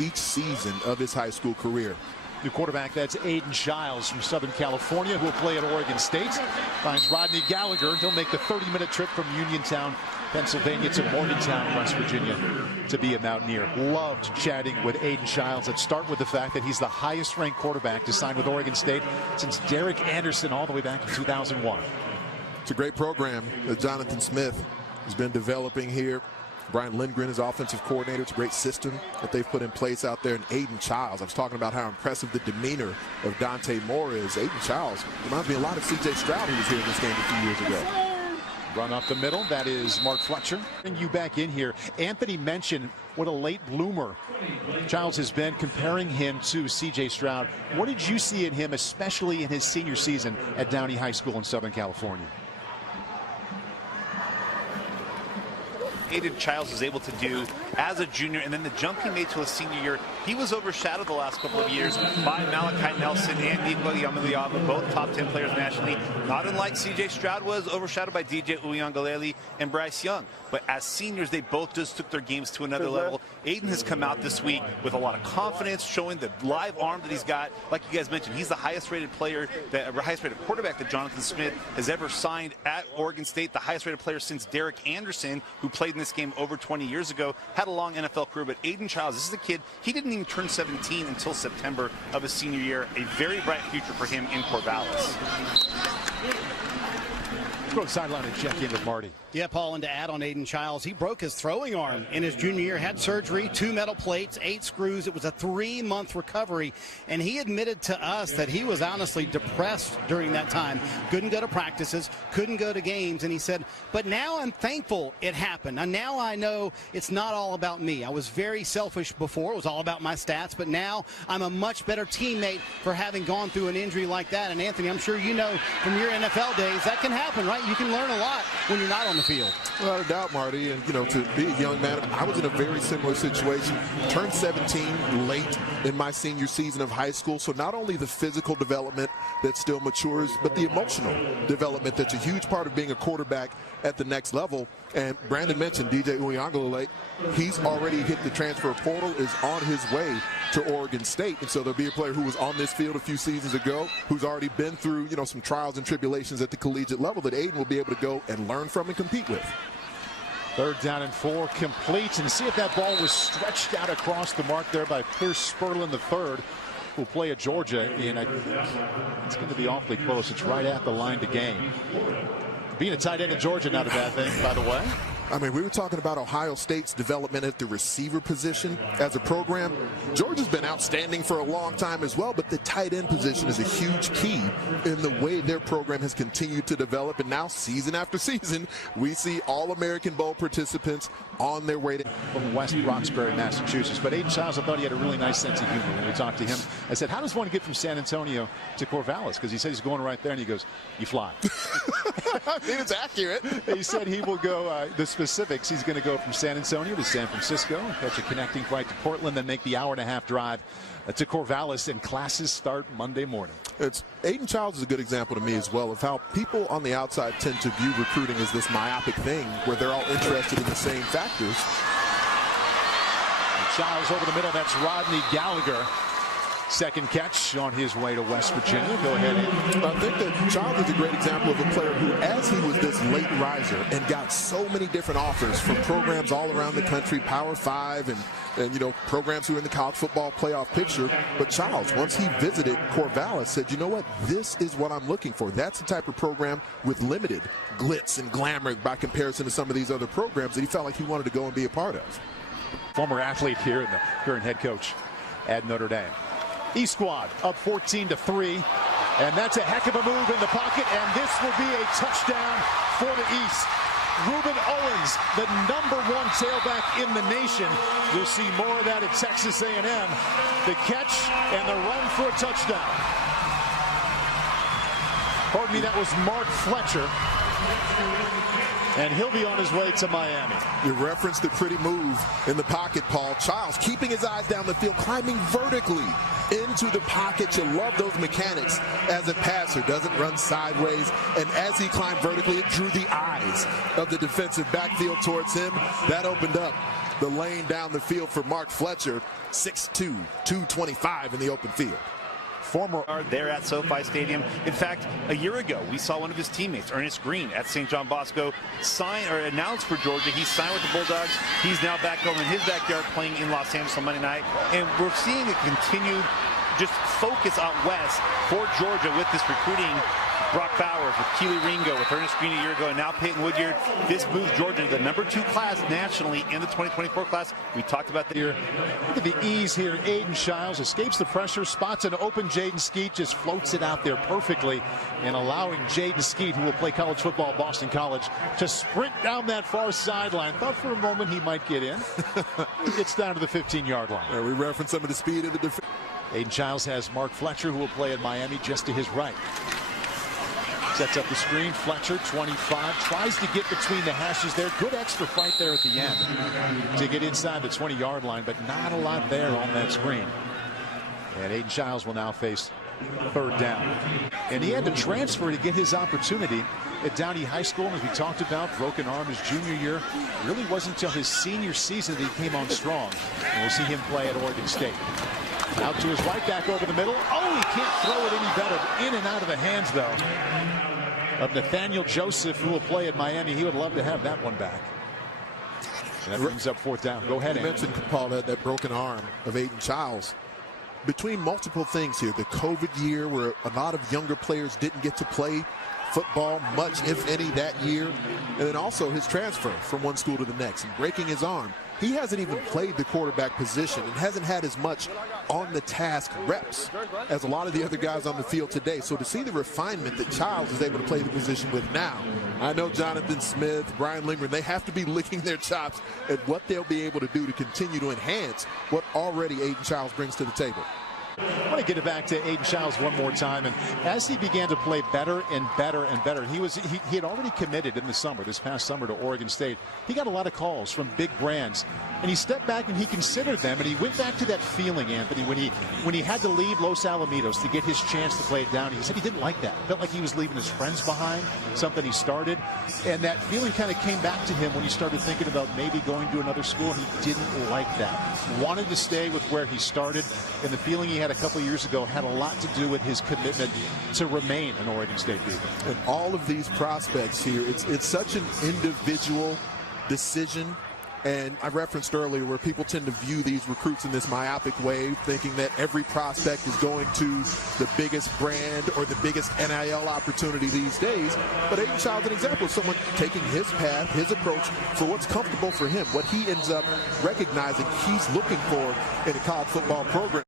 each season of his high school career. New quarterback, that's Aidan Chiles from Southern California, who will play at Oregon State. Finds Rodney Gallagher. He'll make the 30-minute trip from Uniontown, Pennsylvania to Morgantown, West Virginia to be a Mountaineer. Loved chatting with Aidan Chiles. Let's start with the fact that he's the highest ranked quarterback to sign with Oregon State since Derek Anderson all the way back in 2001. It's a great program that Jonathan Smith has been developing here. Brian Lindgren is offensive coordinator. It's a great system that they've put in place out there. And Aidan Chiles, I was talking about how impressive the demeanor of Dante Moore is. Aidan Chiles reminds me a lot of C.J. Stroud, who was here in this game a few years ago. Run up the middle. That is Mark Fletcher. Bring you back in here. Anthony mentioned what a late bloomer Chiles has been, comparing him to C.J. Stroud. What did you see in him, especially in his senior season at Downey High School in Southern California? Aidan Chiles was able to do as a junior, and then the jump he made to a senior year, he was overshadowed the last couple of years by Malachi Nelson and Nico Yamiliava, both top 10 players nationally. Not unlike C.J. Stroud was overshadowed by DJ Uiagalelei and Bryce Young. But as seniors, they both just took their games to another level. Aidan has come out this week with a lot of confidence, showing the live arm that he's got. Like you guys mentioned, he's the highest-rated player, the highest-rated quarterback that Jonathan Smith has ever signed at Oregon State, the highest-rated player since Derek Anderson, who played in this game over 20 years ago, had a long NFL career. But Aidan Chiles, this is a kid, he didn't even turn 17 until September of his senior year. A very bright future for him in Corvallis. Let's go to the sideline and check in with Marty. Yeah, Paul, and to add on Aidan Chiles, he broke his throwing arm in his junior year, had surgery, 2 metal plates, 8 screws. It was a 3-month recovery, and he admitted to us that he was honestly depressed during that time. Couldn't go to practices, couldn't go to games, and he said, but now I'm thankful it happened. And now I know it's not all about me. I was very selfish before. It was all about my stats, but now I'm a much better teammate for having gone through an injury like that. And Anthony, I'm sure you know from your NFL days, that can happen, right? You can learn a lot when you're not on the field. Without a doubt, Marty. And, you know, to be a young man, I was in a very similar situation. Turned 17 late in my senior season of high school. So not only the physical development that still matures, but the emotional development that's a huge part of being a quarterback at the next level. And Brandon mentioned DJ Uiagalelei. He's already hit the transfer portal, is on his way to Oregon State. And so there'll be a player who was on this field a few seasons ago who's already been through, you know, some trials and tribulations at the collegiate level that Aidan will be able to go and learn from and compete with. 3rd down and 4, complete, and see if that ball was stretched out across the mark there by Pierce Spurlin III, who'll play at Georgia, and I think it's going to be awfully close. It's right at the line to gain. Being a tight end at Georgia, not a bad thing, by the way. I mean, we were talking about Ohio State's development at the receiver position as a program. Georgia's been outstanding for a long time as well, but the tight end position is a huge key in the way their program has continued to develop. And now, season after season, we see All-American Bowl participants on their way to from West Roxbury, Massachusetts. But Aidan Chiles, I thought he had a really nice sense of humor when we talked to him. I said, how does one get from San Antonio to Corvallis? Because he said he's going right there, and he goes, you fly. I mean, it's accurate. He said he will go, the specifics, he's going to go from San Antonio to San Francisco, and catch a connecting flight to Portland, then make the hour-and-a-half drive to Corvallis, and classes start Monday morning. Aidan Chiles is a good example to me as well of how people on the outside tend to view recruiting as this myopic thing where they're all interested in the same factors. And Chiles over the middle, that's Rodney Gallagher. Second catch on his way to West Virginia. Go ahead, Aidan. I think that Chiles is a great example of a player who, as he was this late riser and got so many different offers from programs all around the country, Power 5 and you know, programs who are in the college football playoff picture. But Chiles, once he visited Corvallis, said, you know what, this is what I'm looking for. That's the type of program with limited glitz and glamour by comparison to some of these other programs that he felt like he wanted to go and be a part of. Former athlete here and the current head coach at Notre Dame. East squad up 14-3, and that's a heck of a move in the pocket, and this will be a touchdown for the East. Ruben Owens, the #1 tailback in the nation. You'll see more of that at Texas A&M. The catch and the run for a touchdown. Pardon me, that was Mark Fletcher. And he'll be on his way to Miami. You referenced the pretty move in the pocket, Paul. Chiles keeping his eyes down the field, climbing vertically into the pocket. You love those mechanics as a passer. Doesn't run sideways. And as he climbed vertically, it drew the eyes of the defensive backfield towards him. That opened up the lane down the field for Mark Fletcher. 6'2", 225 in the open field. Former there at SoFi Stadium. In fact, a year ago, we saw one of his teammates, Ernest Green, at St. John Bosco, sign or announce for Georgia. He signed with the Bulldogs. He's now back home in his backyard playing in Los Angeles on Monday night. And we're seeing a continued just focus out west for Georgia with this recruiting. Brock Bowers with Keely Ringo, with Ernest Green a year ago, and now Peyton Woodyard. This moves Georgia to the #2 class nationally in the 2024 class. We talked about that here. Look at the ease here. Aidan Chiles escapes the pressure, spots an open Jaden Skeet, just floats it out there perfectly, and allowing Jaden Skeet, who will play college football at Boston College, to sprint down that far sideline. Thought for a moment he might get in. He gets down to the 15-yard line. Yeah, we referenced some of the speed of the defense. Aidan Chiles has Mark Fletcher, who will play at Miami, just to his right. Sets up the screen. Fletcher, 25, tries to get between the hashes there. Good extra fight there at the end to get inside the 20-yard line, but not a lot there on that screen. And Aidan Chiles will now face third down. And he had to transfer to get his opportunity at Downey High School. As we talked about, broken arm his junior year. Really wasn't until his senior season that he came on strong. And we'll see him play at Oregon State. Out to his right, back over the middle. Oh, he can't throw it any better. In and out of the hands, though, of Nathaniel Joseph, who will play at Miami. He would love to have that one back. And that brings up fourth down. Go ahead, You mentioned, Paul, that broken arm of Aidan Chiles. Between multiple things here, the COVID year where a lot of younger players didn't get to play football much, if any, that year, and then also his transfer from one school to the next and breaking his arm. He hasn't even played the quarterback position and hasn't had as much on the task reps as a lot of the other guys on the field today. So to see the refinement that Chiles is able to play the position with now, I know Jonathan Smith, Brian Lindgren, they have to be licking their chops at what they'll be able to do to continue to enhance what already Aidan Chiles brings to the table. I want to get it back to Aidan Chiles one more time. And as he began to play better and better and better, he had already committed in the summer, this past summer, to Oregon State. He got a lot of calls from big brands, and he stepped back and he considered them, and he went back to that feeling, Anthony, when he had to leave Los Alamitos to get his chance to play it down. He said he didn't like that. Felt like he was leaving his friends behind, something he started, and that feeling kind of came back to him when he started thinking about maybe going to another school. He didn't like that. Wanted to stay with where he started, and the feeling he had a couple years ago had a lot to do with his commitment to remain an Oregon State Beaver. And all of these prospects here, it's such an individual decision. And I referenced earlier where people tend to view these recruits in this myopic way, thinking that every prospect is going to the biggest brand or the biggest NIL opportunity these days. But Aidan Chiles is an example of someone taking his path, his approach for what's comfortable for him, what he ends up recognizing he's looking for in a college football program.